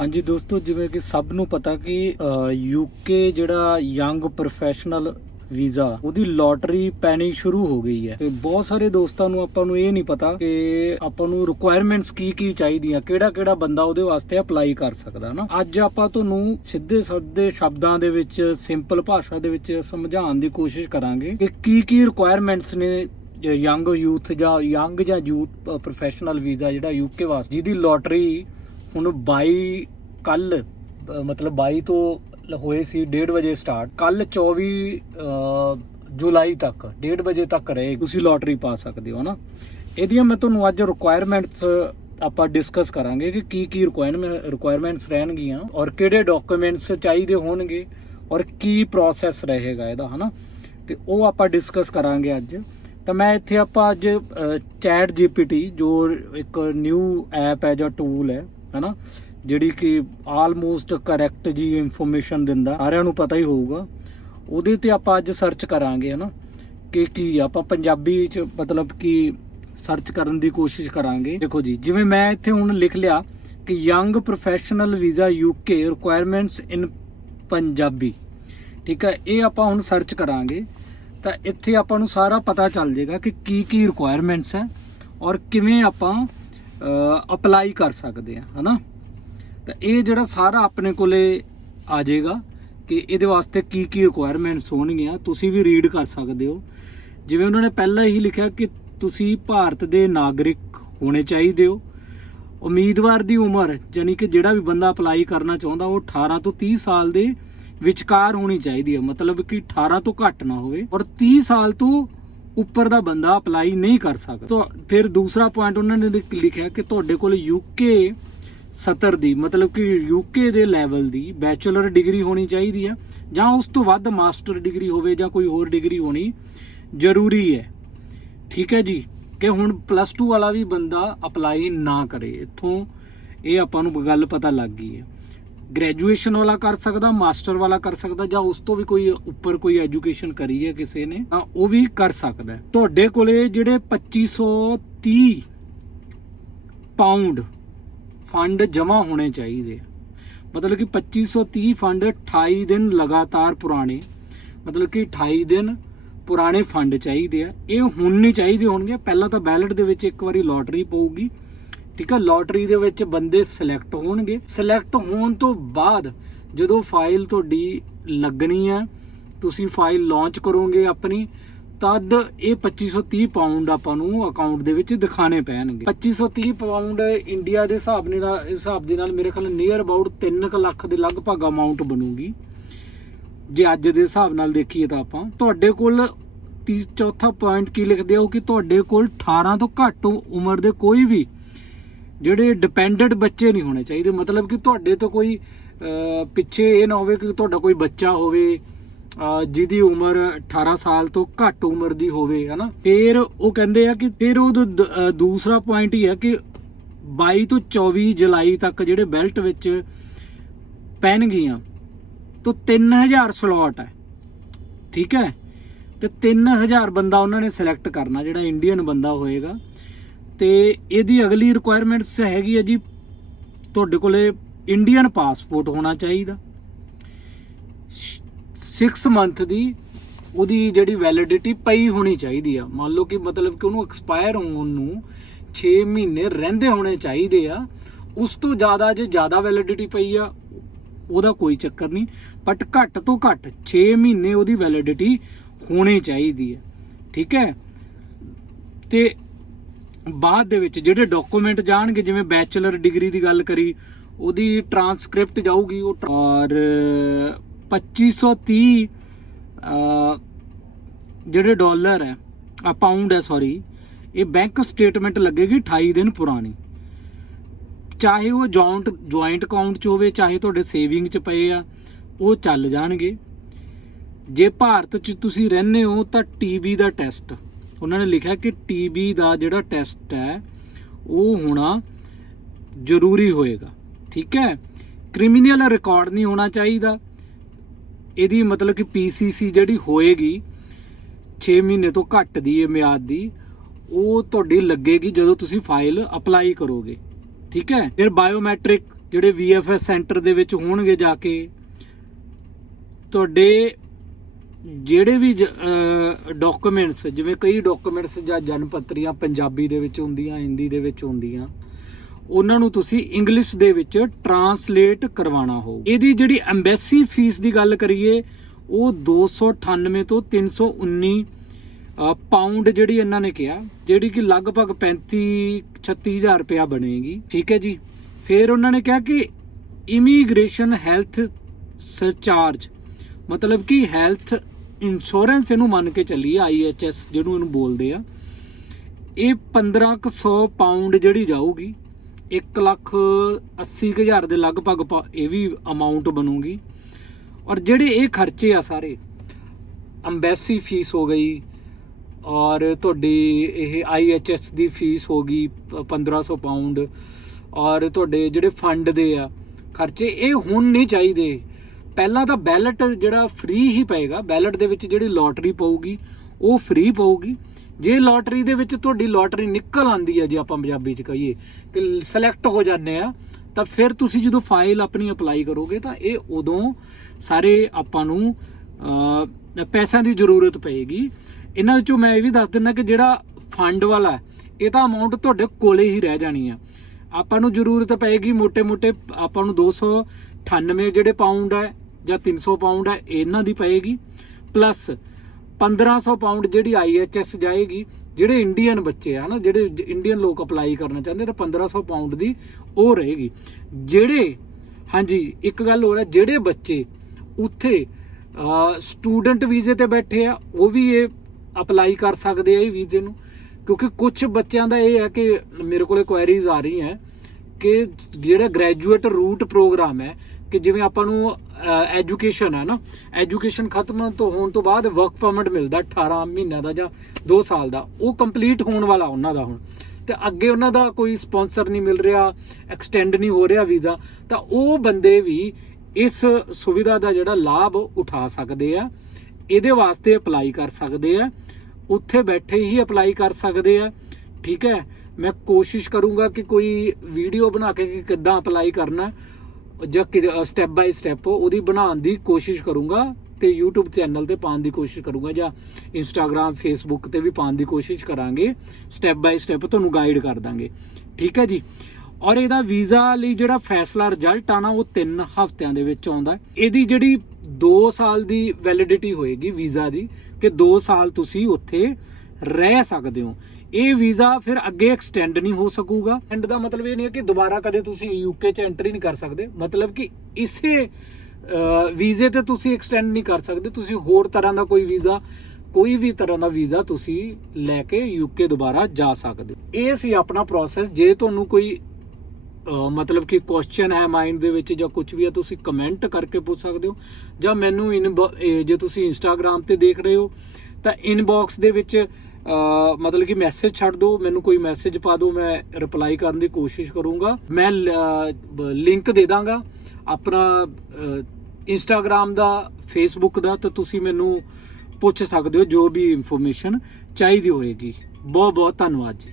ਹਾਂਜੀ ਦੋਸਤੋ, ਜਿਵੇਂ ਕਿ ਸਭ ਨੂੰ ਪਤਾ ਕਿ ਯੂਕੇ ਜਿਹੜਾ ਯੰਗ ਪ੍ਰੋਫੈਸ਼ਨਲ ਵੀਜ਼ਾ, ਉਹਦੀ ਲੋਟਰੀ ਪੈਣੀ ਸ਼ੁਰੂ ਹੋ ਗਈ ਹੈ। ਤੇ ਬਹੁਤ ਸਾਰੇ ਦੋਸਤਾਂ ਨੂੰ ਆਪਾਂ ਨੂੰ ਇਹ ਨਹੀਂ ਪਤਾ ਕਿ ਆਪਾਂ ਨੂੰ ਰਿਕੁਆਇਰਮੈਂਟਸ ਕੀ ਕੀ ਚਾਹੀਦੀਆਂ, ਕਿਹੜਾ ਕਿਹੜਾ ਬੰਦਾ ਉਹਦੇ ਵਾਸਤੇ ਅਪਲਾਈ ਕਰ ਸਕਦਾ ਨਾ। ਅੱਜ ਆਪਾਂ ਤੁਹਾਨੂੰ ਸਿੱਧੇ ਸਾਦੇ ਸ਼ਬਦਾਂ ਦੇ ਵਿੱਚ ਸਿੰਪਲ ਭਾਸ਼ਾ ਦੇ ਵਿੱਚ ਸਮਝਾਉਣ ਦੀ ਕੋਸ਼ਿਸ਼ ਕਰਾਂਗੇ ਕਿ ਕੀ ਕੀ ਰਿਕੁਆਇਰਮੈਂਟਸ ਨੇ ਯੰਗ ਯੂਥ ਜਾਂ ਯੰਗ ਜਾਂ ਯੂਥ ਪ੍ਰੋਫੈਸ਼ਨਲ ਵੀਜ਼ਾ ਜਿਹੜਾ ਯੂਕੇ ਵਾਸਤੇ, ਜਿਹਦੀ ਲੋਟਰੀ ਹੁਣ 22 ਕੱਲ ਮਤਲਬ 22 ਤੋਂ ਹੋਏ ਸੀ 1:30 ਵਜੇ ਸਟਾਰਟ ਕੱਲ 24 ਜੁਲਾਈ ਤੱਕ 1:30 ਵਜੇ ਤੱਕ ਰਹੇ। ਤੁਸੀਂ ਲੋਟਰੀ ਪਾ ਸਕਦੇ ਹੋ ਨਾ। ਇਹਦੀਆਂ ਮੈਂ ਤੁਹਾਨੂੰ ਅੱਜ ਰਿਕੁਆਇਰਮੈਂਟਸ ਆਪਾਂ ਡਿਸਕਸ ਕਰਾਂਗੇ ਕਿ ਕੀ ਕੀ ਰਿਕੁਆਇਰਮੈਂਟ ਰਿਕੁਆਇਰਮੈਂਟਸ ਰਹਿਣਗੀਆਂ ਔਰ ਕਿਹੜੇ ਡਾਕੂਮੈਂਟਸ ਚਾਹੀਦੇ ਹੋਣਗੇ ਔਰ ਕੀ ਪ੍ਰੋਸੈਸ ਰਹੇਗਾ ਇਹਦਾ, ਹਨਾ? ਤੇ ਉਹ ਆਪਾਂ ਡਿਸਕਸ ਕਰਾਂਗੇ ਅੱਜ। ਤਾਂ ਮੈਂ ਇੱਥੇ ਆਪਾਂ ਅੱਜ ਚੈਟ ਜੀਪੀਟੀ ਜੋ ਇੱਕ ਨਿਊ ਐਪ ਹੈ ਜਾਂ ਟੂਲ ਹੈ ਹਨਾ? ਜਿਹੜੀ ਕਿ ਆਲਮੋਸਟ ਕਰੈਕਟ ਜੀ ਇਨਫੋਰਮੇਸ਼ਨ ਦਿੰਦਾ ਸਾਰਿਆਂ ਨੂੰ ਪਤਾ ਹੀ ਹੋਊਗਾ। ਉਹਦੇ ਤੇ ਆਪਾਂ ਅੱਜ ਸਰਚ ਕਰਾਂਗੇ ਹਨਾ? ਕਿ ਕੀ ਆ, ਆਪਾਂ ਪੰਜਾਬੀ ਚ ਮਤਲਬ ਕਿ ਸਰਚ ਕਰਨ ਦੀ ਕੋਸ਼ਿਸ਼ ਕਰਾਂਗੇ। ਦੇਖੋ ਜੀ ਜਿਵੇਂ ਮੈਂ ਇੱਥੇ ਹੁਣ ਲਿਖ ਲਿਆ ਕਿ young professional visa UK requirements in Punjabi. ਠੀਕ ਹੈ ਇਹ ਆਪਾਂ ਹੁਣ ਸਰਚ ਕਰਾਂਗੇ। ਤਾਂ ਇੱਥੇ ਆਪਾਂ ਨੂੰ ਸਾਰਾ ਪਤਾ ਚੱਲ ਜਾਏਗਾ ਕਿ ਕੀ ਕੀ ਰਿਕੁਆਇਰਮੈਂਟਸ ਹੈ ਔਰ ਕਿਵੇਂ ਆਪਾਂ ਅਪਲਾਈ ਕਰ ਸਕਦੇ ਆ, ਹਨਾ? ਤਾਂ ਇਹ ਜਿਹੜਾ ਸਾਰਾ ਆਪਣੇ ਕੋਲੇ ਆ ਜਾਏਗਾ ਕਿ ਇਹਦੇ ਵਾਸਤੇ ਕੀ ਕੀ ਰਿਕੁਆਇਰਮੈਂਟਸ ਹੋਣਗੀਆਂ, ਤੁਸੀਂ ਵੀ ਰੀਡ ਕਰ ਸਕਦੇ ਹੋ। ਜਿਵੇਂ ਉਹਨਾਂ ਨੇ ਪਹਿਲਾਂ ਹੀ ਲਿਖਿਆ ਕਿ ਤੁਸੀਂ ਭਾਰਤ ਦੇ ਨਾਗਰਿਕ ਹੋਣੇ ਚਾਹੀਦੇ ਹੋ। ਉਮੀਦਵਾਰ ਦੀ ਉਮਰ ਯਾਨੀ ਕਿ ਜਿਹੜਾ ਵੀ ਬੰਦਾ ਅਪਲਾਈ ਕਰਨਾ ਚਾਹੁੰਦਾ, ਉਹ 18 ਤੋਂ 30 ਸਾਲ ਦੇ ਵਿਚਕਾਰ ਹੋਣੀ ਚਾਹੀਦੀ ਹੈ। ਮਤਲਬ ਕਿ 18 ਤੋਂ ਘੱਟ ਨਾ ਹੋਵੇ। ਔਰ 30 ਸਾਲ ਤੋਂ ਉੱਪਰ ਦਾ ਬੰਦਾ ਅਪਲਾਈ ਨਹੀਂ ਕਰ ਸਕਦਾ। ਤਾਂ ਫਿਰ ਦੂਸਰਾ ਪੁਆਇੰਟ ਉਹਨਾਂ ਨੇ ਲਿਖ- ਲਿਖਿਆ ਕਿ ਤੁਹਾਡੇ ਕੋਲ ਯੂਕੇ ਸਤਰ ਦੀ, ਮਤਲਬ ਕਿ ਯੂਕੇ ਦੇ ਲੈਵਲ ਦੀ ਬੈਚਲਰ ਡਿਗਰੀ ਹੋਣੀ ਚਾਹੀਦੀ ਹੈ ਜਾਂ ਉਸ ਤੋਂ ਵੱਧ ਮਾਸਟਰ ਡਿਗਰੀ ਹੋਵੇ ਜਾਂ ਕੋਈ ਹੋਰ ਡਿਗਰੀ ਹੋਣੀ ਜ਼ਰੂਰੀ ਹੈ। ਠੀਕ ਹੈ ਜੀ? ਕਿ ਹੁਣ ਪਲੱਸ 2 ਵਾਲਾ ਵੀ ਬੰਦਾ ਅਪਲਾਈ ਨਾ ਕਰੇ। ਇੱਥੋਂ ਇਹ ਆਪਾਂ ਨੂੰ ਗੱਲ ਪਤਾ ਲੱਗ ਗਈ ਹੈ। ਗ੍ਰੈਜੂਏਸ਼ਨ ਵਾਲਾ ਕਰ ਸਕਦਾ ਮਾਸਟਰ ਵਾਲਾ ਕਰ ਸਕਦਾ ਜਾਂ ਉਸ ਤੋਂ ਵੀ ਕੋਈ ਉੱਪਰ ਕੋਈ ਐਜੂਕੇਸ਼ਨ ਕਰੀ ਹੈ ਕਿਸੇ ਨੇ, ਤਾਂ ਉਹ ਵੀ ਕਰ ਸਕਦਾ ਤੁਹਾਡੇ ਕੋਲੇ ਜਿਹੜੇ 2530 ਪਾਉਂਡ ਫੰਡ ਜਮ੍ਹਾਂ ਹੋਣੇ ਚਾਹੀਦੇ ਆ। ਮਤਲਬ ਕਿ 2530 ਫੰਡ 28 ਦਿਨ ਲਗਾਤਾਰ ਪੁਰਾਣੇ, ਮਤਲਬ ਕਿ 28 ਦਿਨ ਪੁਰਾਣੇ ਫੰਡ ਚਾਹੀਦੇ ਆ। ਇਹ ਹੁਣ ਨਹੀਂ ਚਾਹੀਦੇ ਹੋਣਗੇ, ਪਹਿਲਾਂ ਤਾਂ ਬੈਲਟ ਦੇ ਵਿੱਚ ਇੱਕ ਵਾਰੀ ਲੋਟਰੀ ਪਊਗੀ। ਠੀਕ ਆ ਲੋਟਰੀ ਦੇ ਵਿੱਚ ਬੰਦੇ ਸਿਲੈਕਟ ਹੋਣਗੇ। ਸਿਲੈਕਟ ਹੋਣ ਤੋਂ ਬਾਅਦ ਜਦੋਂ ਫਾਈਲ ਤੁਹਾਡੀ ਲੱਗਣੀ ਹੈ, ਤੁਸੀਂ ਫਾਈਲ ਲਾਂਚ ਕਰੋਗੇ ਆਪਣੀ, ਤਦ ਇਹ 2530 ਪਾਉਂਡ ਆਪਾਂ ਨੂੰ ਅਕਾਊਂਟ ਦੇ ਵਿੱਚ ਦਿਖਾਣੇ ਪੈਣਗੇ। 2530 ਪਾਉਂਡ ਇੰਡੀਆ ਦੇ ਹਿਸਾਬ ਨਾਲ ਹਿਸਾਬ ਦੇ ਨਾਲ ਮੇਰੇ ਖਿਆਲ ਨੀਅਰ ਅਬਾਊਟ 3 ਲੱਖ ਦੇ ਲਗਭਗ ਅਮਾਉਂਟ ਬਣੂਗੀ। ਜੇ ਅੱਜ ਦੇ ਹਿਸਾਬ ਨਾਲ ਦੇਖੀਏ ਤਾਂ ਆਪਾਂ, ਤੁਹਾਡੇ ਕੋਲ ਤੀ ਚੌਥਾ ਪੁਆਇੰਟ ਕੀ ਲਿਖਦੇ ਹੋ ਕਿ ਤੁਹਾਡੇ ਕੋਲ 18 ਤੋਂ ਘੱਟ ਉਮਰ ਦੇ ਕੋਈ ਵੀ ਜਿਹੜੇ ਡਿਪੈਂਡੈਂਟ ਬੱਚੇ ਨਹੀਂ ਹੋਣੇ ਚਾਹੀਦੇ। ਮਤਲਬ ਕਿ ਤੁਹਾਡੇ ਤੋਂ ਕੋਈ ਪਿੱਛੇ ਇਹ ਨਾ ਹੋਵੇ ਕਿ ਤੁਹਾਡਾ ਕੋਈ ਬੱਚਾ ਹੋਵੇ ਜਿਹਦੀ ਉਮਰ 18 ਸਾਲ ਤੋਂ ਘੱਟ ਉਮਰ ਦੀ ਹੋਵੇ, ਹਨਾ? ਫਿਰ ਉਹ ਕਹਿੰਦੇ ਆ ਕਿ ਫਿਰ ਉਹ ਦੂਸਰਾ ਪੁਆਇੰਟ ਹੀ ਹੈ ਕਿ 22 ਤੋਂ 24 ਜੁਲਾਈ ਤੱਕ ਜਿਹੜੇ ਬੈਲਟ ਵਿੱਚ ਪੈਣਗੀਆਂ ਤੋਂ 3000 ਸਲੋਟ ਹੈ। ਠੀਕ ਹੈ? ਤੇ 3000 ਬੰਦਾ ਉਹਨਾਂ ਨੇ ਸਿਲੈਕਟ ਕਰਨਾ, ਜਿਹੜਾ ਇੰਡੀਅਨ ਬੰਦਾ ਹੋਏਗਾ। ਤੇ ਇਹਦੀ ਅਗਲੀ ਰਿਕੁਆਇਰਮੈਂਟਸ ਹੈਗੀ ਹੈ ਜੀ, ਤੁਹਾਡੇ ਕੋਲੇ ਇੰਡੀਅਨ ਪਾਸਪੋਰਟ ਹੋਣਾ ਚਾਹੀਦਾ। 6 ਮੰਥ ਦੀ ਉਹਦੀ ਜਿਹੜੀ ਵੈਲਿਡਿਟੀ ਪਈ ਹੋਣੀ ਚਾਹੀਦੀ ਆ। ਮੰਨ ਲਓ ਕਿ ਮਤਲਬ ਕਿ ਉਹਨੂੰ ਐਕਸਪਾਇਰ ਹੋਣ ਨੂੰ 6 ਮਹੀਨੇ ਰਹਿੰਦੇ ਹੋਣੇ ਚਾਹੀਦੇ ਆ। ਉਸ ਤੋਂ ਜ਼ਿਆਦਾ ਜੇ ਜ਼ਿਆਦਾ ਵੈਲਿਡਿਟੀ ਪਈ ਆ, ਉਹਦਾ ਕੋਈ ਚੱਕਰ ਨਹੀਂ। ਬਟ ਘੱਟ ਤੋਂ ਘੱਟ 6 ਮਹੀਨੇ ਉਹਦੀ ਵੈਲਿਡਿਟੀ ਹੋਣੀ ਚਾਹੀਦੀ ਹੈ ਠੀਕ ਹੈ? ਤੇ ਬਾਅਦ ਦੇ ਵਿੱਚ ਜਿਹੜੇ ਡਾਕੂਮੈਂਟ ਜਾਣਗੇ ਜਿਵੇਂ ਬੈਚਲਰ ਡਿਗਰੀ ਦੀ ਗੱਲ ਕਰੀ ਉਹਦੀ ਟਰਾਂਸਕ੍ਰਿਪਟ ਜਾਊਗੀ ਉਹ ਟਰਾ- ਔਰ 2530 ਅਹ, ਜਿਹੜੇ ਡਾਲਰ ਹੈ ਆ ਪਾਉਂਡ ਹੈ ਸੌਰੀ ਇਹ ਬੈਂਕ ਸਟੇਟਮੈਂਟ ਲੱਗੇਗੀ 28 ਦਿਨ ਪੁਰਾਣੀ। ਚਾਹੇ ਉਹ ਜੁਆਇੰਟ ਜੁਆਇੰਟ ਅਕਾਊਂਟ 'ਚ ਹੋਵੇ ਚਾਹੇ ਤੁਹਾਡੇ ਸੇਵਿੰਗ 'ਚ ਪਏ ਆ ਉਹ ਚੱਲ ਜਾਣਗੇ। ਜੇ ਭਾਰਤ 'ਚ ਤੁਸੀਂ ਰਹਿੰਦੇ ਹੋ ਤਾਂ ਟੀਬੀ ਦਾ ਟੈਸਟ ਉਹਨਾਂ ਨੇ ਲਿਖਿਆ ਕਿ ਟੀਬੀ ਦਾ ਜਿਹੜਾ ਟੈਸਟ ਹੈ, ਉਹ ਹੋਣਾ ਜ਼ਰੂਰੀ ਹੋਏਗਾ। ਠੀਕ ਹੈ? ਕ੍ਰਿਮੀਨਲ ਰਿਕਾਰਡ ਨਹੀਂ ਹੋਣਾ ਚਾਹੀਦਾ। ਇਹਦੀ ਮਤਲਬ ਕਿ ਪੀਸੀਸੀ ਜਿਹੜੀ ਹੋਏਗੀ 6 ਮਹੀਨੇ ਤੋਂ ਘੱਟ ਦੀ ਇਹ ਮਿਆਦ ਦੀ, ਉਹ ਤੁਹਾਡੀ ਲੱਗੇਗੀ ਜਦੋਂ ਤੁਸੀਂ ਫਾਈਲ ਅਪਲਾਈ ਕਰੋਗੇ। ਠੀਕ ਹੈ? ਫਿਰ ਬਾਇਓਮੈਟ੍ਰਿਕ ਜਿਹੜੇ VFS ਸੈਂਟਰ ਦੇ ਵਿੱਚ ਹੋਣਗੇ ਜਾ ਕੇ, ਤੁਹਾਡੇ ਜਿਹੜੇ ਵੀ ਡਾਕੂਮੈਂਟਸ ਜਿਵੇਂ ਕਈ ਡਾਕੂਮੈਂਟਸ ਜਾਂ ਜਨਮ ਪੱਤਰੀਆਂ ਪੰਜਾਬੀ ਦੇ ਵਿੱਚ ਹੁੰਦੀਆਂ ਹਿੰਦੀ ਦੇ ਵਿੱਚ ਹੁੰਦੀਆਂ ਉਹਨਾਂ ਨੂੰ ਤੁਸੀਂ ਇੰਗਲਿਸ਼ ਦੇ ਵਿੱਚ ਟਰਾਂਸਲੇਟ ਕਰਵਾਉਣਾ ਹੋ ਇਹਦੀ ਜਿਹੜੀ ਐਮਬੈਸੀ ਫੀਸ ਦੀ ਗੱਲ ਕਰੀਏ ਉਹ 298 ਤੋਂ 319 ਅ, ਪਾਉਂਡ ਜਿਹੜੀ ਇਹਨਾਂ ਨੇ ਕਿਹਾ ਜਿਹੜੀ ਕਿ ਲਗਭਗ 35 36000 ਰੁਪਇਆ ਬਣੇਗੀ। ਠੀਕ ਹੈ ਜੀ। ਫਿਰ ਉਹਨਾਂ ਨੇ ਕਿਹਾ ਕਿ ਇਮੀਗ੍ਰੇਸ਼ਨ ਹੈਲਥ ਸਰਚਾਰਜ ਮਤਲਬ ਕਿ ਹੈਲਥ ਇੰਸ਼ੋਰੈਂਸ ਇਹਨੂੰ ਮੰਨ ਕੇ ਚੱਲੀਏ ਆਈਐਚਐਸ ਜਿਹਨੂੰ ਇਹਨੂੰ ਬੋਲਦੇ ਆ, ਇਹ 1500 ਪਾਉਂਡ ਜਿਹੜੀ ਜਾਊਗੀ 1 ਲੱਖ 80 ਕੁ ਹਜ਼ਾਰ ਦੇ ਲਗਭਗ ਪਾ- ਇਹ ਵੀ ਅਮਾਉਂਟ ਬਣੂਗੀ। ਔਰ ਜਿਹੜੇ ਇਹ ਖਰਚੇ ਆ ਸਾਰੇ ਅੰਬੈਸੀ ਫੀਸ ਹੋ ਗਈ, ਔਰ ਤੁਹਾਡੀ ਇਹ ਆਈਐਚਐਸ ਦੀ ਫੀਸ ਹੋ ਗਈ ਪ- 1500 ਪਾਉਂਡ ਔਰ ਤੁਹਾਡੇ ਜਿਹੜੇ ਫੰਡ ਦੇ ਆ, ਖਰਚੇ ਇਹ ਹੁਣ ਨਹੀਂ ਚਾਹੀਦੇ। ਪਹਿਲਾਂ ਤਾਂ ਬੈਲਟ ਜਿਹੜਾ ਫ੍ਰੀ ਹੀ ਪਏਗਾ ਬੈਲਟ ਦੇ ਵਿੱਚ ਜਿਹੜੀ ਲੋਟਰੀ ਪਾਊਗੀ, ਉਹ ਫ੍ਰੀ ਪਾਊਗੀ। ਜੇ ਲੋਟਰੀ ਦੇ ਵਿੱਚ ਤੁਹਾਡੀ ਲੋਟਰੀ ਨਿਕਲ ਆਂਦੀ ਹੈ, ਜੇ ਆਪਾਂ ਪੰਜਾਬੀ ਚ ਕਹੀਏ, ਕਿ ਸਿਲੈਕਟ ਹੋ ਜਾਂਦੇ ਆ, ਤਾਂ ਫਿਰ ਤੁਸੀਂ ਜਦੋਂ ਫਾਈਲ ਆਪਣੀ ਅਪਲਾਈ ਕਰੋਗੇ, ਤਾਂ ਇਹ ਉਦੋਂ ਸਾਰੇ ਆਪਾਂ ਨੂੰ ਪੈਸਿਆਂ ਦੀ ਜ਼ਰੂਰਤ ਪਏਗੀ। ਇਹਨਾਂ ਵਿੱਚੋਂ ਮੈਂ ਇਹ ਵੀ ਦੱਸ ਦਿੰਦਾ ਕਿ ਜਿਹੜਾ ਫੰਡ ਵਾਲਾ ਇਹ ਤਾਂ ਅਮਾਉਂਟ ਤੁਹਾਡੇ ਕੋਲੇ ਹੀ ਰਹਿ ਜਾਣੀ ਆ। ਆਪਾਂ ਨੂੰ ਜ਼ਰੂਰਤ ਪਏਗੀ ਮੋٹے-ਮੋٹے ਆਪਾਂ ਨੂੰ 298 ਜਿਹੜੇ ਪਾਉਂਡ ਹੈ ਜਾਂ 300 ਪਾਉਂਡ ਹੈ, ਇਹਨਾਂ ਦੀ ਪਏਗੀ। ਪਲੱਸ 1500 ਪਾਉਂਡ ਜਿਹੜੀ ਆਈਐਚਐਸ ਜਾਏਗੀ, ਜਿਹੜੇ ਇੰਡੀਅਨ ਬੱਚੇ ਆ ਨਾ, ਜਿਹੜੇ ਇੰਡੀਅਨ ਲੋਕ ਅਪਲਾਈ ਕਰਨਾ ਚਾਹੁੰਦੇ, ਤਾਂ 1500 ਪਾਉਂਡ ਦੀ ਉਹ ਰਹੇਗੀ। ਜਿਹੜੇ, ਹਾਂਜੀ, ਇੱਕ ਗੱਲ ਹੋਰ ਹੈ, ਜਿਹੜੇ ਬੱਚੇ ਉੱਥੇ ਸਟੂਡੈਂਟ ਵੀਜ਼ੇ ਤੇ ਬੈਠੇ ਆ, ਉਹ ਵੀ ਇਹ ਅਪਲਾਈ ਕਰ ਸਕਦੇ ਆ ਇਹ ਵੀਜ਼ੇ ਨੂੰ। ਕਿਉਂਕਿ ਕੁਝ ਬੱਚਿਆਂ ਦਾ ਇਹ ਹੈ ਕਿ ਮੇਰੇ ਕੋਲੇ ਕੁਐਰੀਜ਼ ਆ ਰਹੀਆਂ ਕਿ ਜਿਹੜਾ ਗ੍ਰੈਜੂਏਟ ਰੂਟ ਪ੍ਰੋਗਰਾਮ ਹੈ ਕਿ ਜਿਵੇਂ ਆਪਾਂ ਨੂੰ ਐਜੂਕੇਸ਼ਨ ਹੈ ਨਾ ਐਜੂਕੇਸ਼ਨ ਖਤਮ ਤੋਂ ਹੋਣ ਤੋਂ ਬਾਅਦ ਵਰਕ ਪਰਮਿਟ ਮਿਲਦਾ 18 ਮਹੀਨਿਆਂ ਦਾ ਜਾਂ 2 ਸਾਲ ਦਾ, ਉਹ ਕੰਪਲੀਟ ਹੋਣ ਵਾਲਾ ਉਹਨਾਂ ਦਾ ਹੁਣ। ਤੇ ਅੱਗੇ ਉਹਨਾਂ ਦਾ ਕੋਈ ਸਪਾਂਸਰ ਨਹੀਂ ਮਿਲ ਰਿਹਾ ਐਕਸਟੈਂਡ ਨਹੀਂ ਹੋ ਰਿਹਾ ਵੀਜ਼ਾ ਤਾਂ ਉਹ ਬੰਦੇ ਵੀ ਇਸ ਸੁਵਿਧਾ ਦਾ ਜਿਹੜਾ ਲਾਭ ਉਠਾ ਸਕਦੇ ਆ, ਇਹਦੇ ਵਾਸਤੇ ਅਪਲਾਈ ਕਰ ਸਕਦੇ ਆ, ਉੱਥੇ ਬੈਠੇ ਹੀ ਅਪਲਾਈ ਕਰ ਸਕਦੇ ਆ, ਠੀਕ ਹੈ? ਮੈਂ ਕੋਸ਼ਿਸ਼ ਕਰੂੰਗਾ ਕਿ ਕੋਈ ਵੀਡੀਓ ਬਣਾ ਕੇ ਕਿ ਕਿੱਦਾਂ ਅਪਲਾਈ ਕਰਨਾ ਜਾਂ ਸਟੈਪ ਬਾਈ ਸਟੈਪ ਉਹਦੀ ਬਣਾਉਣ ਦੀ ਕੋਸ਼ਿਸ਼ ਕਰੂੰਗਾ ਤੇ YouTube ਚੈਨਲ ਤੇ ਪਾਉਣ ਦੀ ਕੋਸ਼ਿਸ਼ ਕਰੂੰਗਾ ਜਾਂ Instagram, Facebook ਤੇ ਵੀ ਪਾਉਣ ਦੀ ਕੋਸ਼ਿਸ਼ ਕਰਾਂਗੇ। ਸਟੈਪ ਬਾਈ ਸਟੈਪ ਤੁਹਾਨੂੰ ਗਾਈਡ ਕਰ ਦਾਂਗੇ। ਠੀਕ ਹੈ ਜੀ? ਔਰ ਇਹਦਾ ਵੀਜ਼ਾ ਲਈ ਜਿਹੜਾ ਫੈਸਲਾ ਰਿਜ਼ਲਟ ਆ ਨਾ, ਉਹ 3 ਹਫ਼ਤਿਆਂ ਦੇ ਵਿੱਚ ਆਉਂਦਾ ਇਹਦੀ ਜਿਹੜੀ 2 ਸਾਲ ਦੀ ਵੈਲਿਡਿਟੀ ਹੋਏਗੀ ਵੀਜ਼ਾ ਦੀ, ਕਿ 2 ਸਾਲ ਤੁਸੀਂ ਉੱਥੇ ਰਹਿ ਸਕਦੇ ਹੋ। ਇਹ ਵੀਜ਼ਾ ਫਿਰ ਅੱਗੇ ਐਕਸਟੈਂਡ ਨਹੀਂ ਹੋ ਸਕੂਗਾ। ਐਂਡ ਦਾ ਮਤਲਬ ਇਹ ਨਹੀਂ ਹੈ ਕਿ ਦੁਬਾਰਾ ਕਦੇ ਤੁਸੀਂ ਯੂਕੇ ਚ ਐਂਟਰੀ ਨਹੀਂ ਕਰ ਸਕਦੇ। ਮਤਲਬ ਕਿ ਇਸੇ ਵੀਜ਼ੇ ਤੇ ਤੁਸੀਂ ਐਕਸਟੈਂਡ ਨਹੀਂ ਕਰ ਸਕਦੇ। ਤੁਸੀਂ ਹੋਰ ਤਰ੍ਹਾਂ ਦਾ ਕੋਈ ਵੀਜ਼ਾ, ਕੋਈ ਵੀ ਤਰ੍ਹਾਂ ਦਾ ਵੀਜ਼ਾ ਤੁਸੀਂ ਲੈ ਕੇ ਯੂਕੇ ਦੁਬਾਰਾ ਜਾ ਸਕਦੇ। ਹੋ ਇਹ ਸੀ ਆਪਣਾ ਪ੍ਰੋਸੈਸ ਜੇ ਤੁਹਾਨੂੰ ਕੋਈ ਮਤਲਬ ਕਿ ਕੁਐਸਚਨ ਹੈ ਮਾਈਂਡ ਦੇ ਵਿੱਚ ਜਾਂ ਕੁਝ ਵੀ ਹੈ, ਤੁਸੀਂ ਕਮੈਂਟ ਕਰਕੇ ਪੁੱਛ ਸਕਦੇ ਹੋ। ਜਾਂ ਮੈਨੂੰ ਇਨ ਜੇ ਤੁਸੀਂ ਇੰਸਟਾਗ੍ਰam ਤੇ ਦੇਖ ਰਹੇ ਹੋ, ਤਾਂ ਇਨਬਾਕਸ ਦੇ ਵਿੱਚ ਮਤਲਬ ਕਿ ਮੈਸੇਜ ਛੱਡ ਦਿਓ ਮੈਨੂੰ ਕੋਈ ਮੈਸੇਜ ਪਾ ਦਿਓ ਮੈਂ ਰਿਪਲਾਈ ਕਰਨ ਦੀ ਕੋਸ਼ਿਸ਼ ਕਰੂੰਗਾ। ਮੈਂ ਲਿੰਕ ਦੇ ਦਾਂਗਾ ਆਪਣਾ ਇੰਸਟਾਗ੍ਰam ਦਾ ਫੇਸਬੁੱਕ ਦਾ, ਤਾਂ ਤੁਸੀਂ ਮੈਨੂੰ ਪੁੱਛ ਸਕਦੇ ਹੋ ਜੋ ਵੀ ਇਨਫੋਰਮੇਸ਼ਨ ਚਾਹੀਦੀ ਹੋਏਗੀ। ਬਹੁਤ ਬਹੁਤ ਧੰਨਵਾਦ ਜੀ।